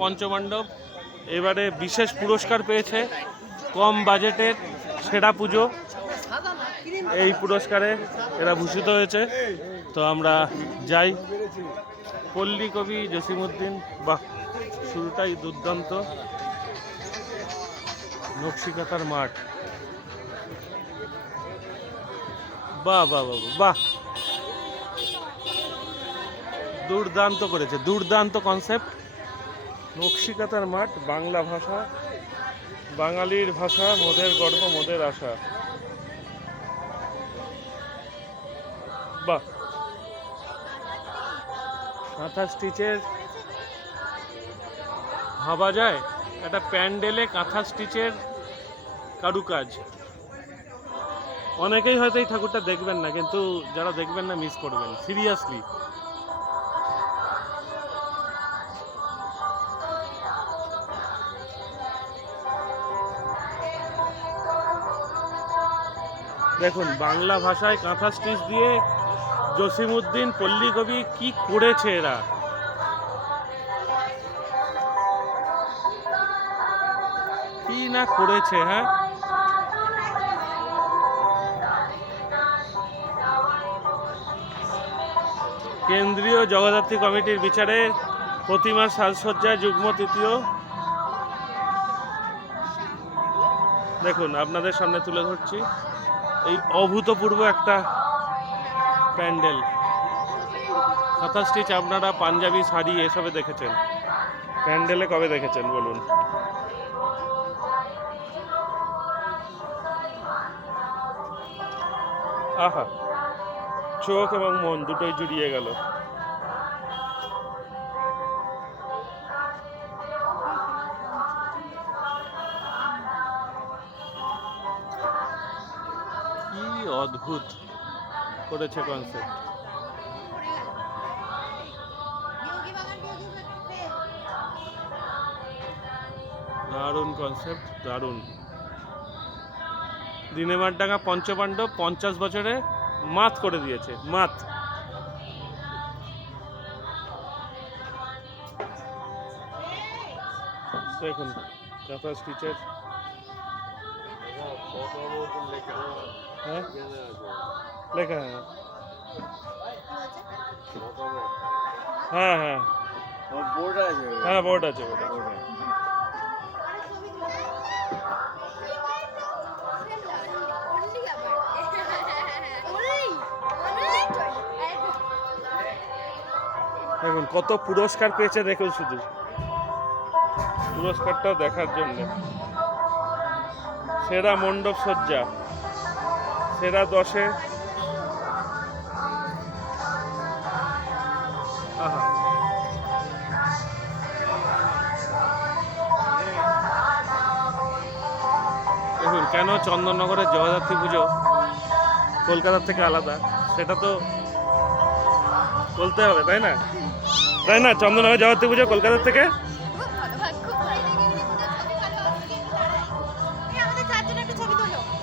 পঞ্চমণ্ডপ এবারে বিশেষ পুরস্কার পেয়েছে কম বাজেটের সেরা পুজো। এই পুরস্কারে এরা ভূষিত হয়েছে। তো আমরা যাই। পল্লী কবি জসিমুদ্দিন বাহ শুরুটাই দুর্দান্ত। নকশিকাতার মাঠ। বাহ বাহ বাহ, বাহ দুর্দান্ত করেছে দুর্দান্ত কনসেপ্ট নকশিকাতার মাঠ, বাংলা ভাষা, বাঙালির ভাষা, মোদের গর্ব, মোদের আশা। বাহ। কাঁথা স্টিচের ভাবা যায়? একটা প্যান্ডেলে কাঁথা স্টিচের কারুকাজ। অনেকেই হয়তো এই ঠাকুরটা দেখবেন না, কিন্তু যারা দেখবেন না মিস করবেন। সিরিয়াসলি দেখুন, বাংলা ভাষায় কাঁথা স্টিচ দিয়ে জসিমউদ্দিন পল্লী কবি কি করেছে এরা? কি না করেছে হ্যাঁ? কেন্দ্রীয় জগদ্ধাত্রী কমিটির বিচারে প্রতিমার সাজসজ্জায় যুগ্ম তৃতীয়। দেখুন, আপনাদের সামনে তুলে ধরছি। এই অভূতপূর্ব একটা প্যান্ডেল। সাতাশ স্টিচ আপনারা পাঞ্জাবি, শাড়ি এসবে দেখেছেন। প্যান্ডেলে কবে দেখেছেন, বলুন? আহা, চোখ এবং মন দুটোই জুড়িয়ে গেল। অদ্ভুত করেছে কনসেপ্ট দারুণ কনসেপ্ট দারুণ। দিনেমারডাঙ্গা পঞ্চপাণ্ডব পঞ্চাশ বছরে মাত করে দিয়েছে, মাত। দেখুন কাঁথা স্টিচের হ্যাঁ? লেখা হ্যাঁ। হ্যাঁ হ্যাঁ। বোর্ড আছে হ্যাঁ বোর্ড আছে বোর্ড আছে। দেখুন, কত পুরস্কার পেয়েছে দেখুন শুধু। পুরস্কারটা দেখার জন্য। সেরা মণ্ডপ সজ্জা, সেরা দশে। দেখুন, কেন চন্দননগরের জগদ্ধাত্রী পুজো কলকাতার থেকে আলাদা? সেটা তো বলতে হবে, তাই না? তাই না? চন্দননগর জগদ্ধাত্রী পুজো কলকাতার থেকে? 차기 돌려.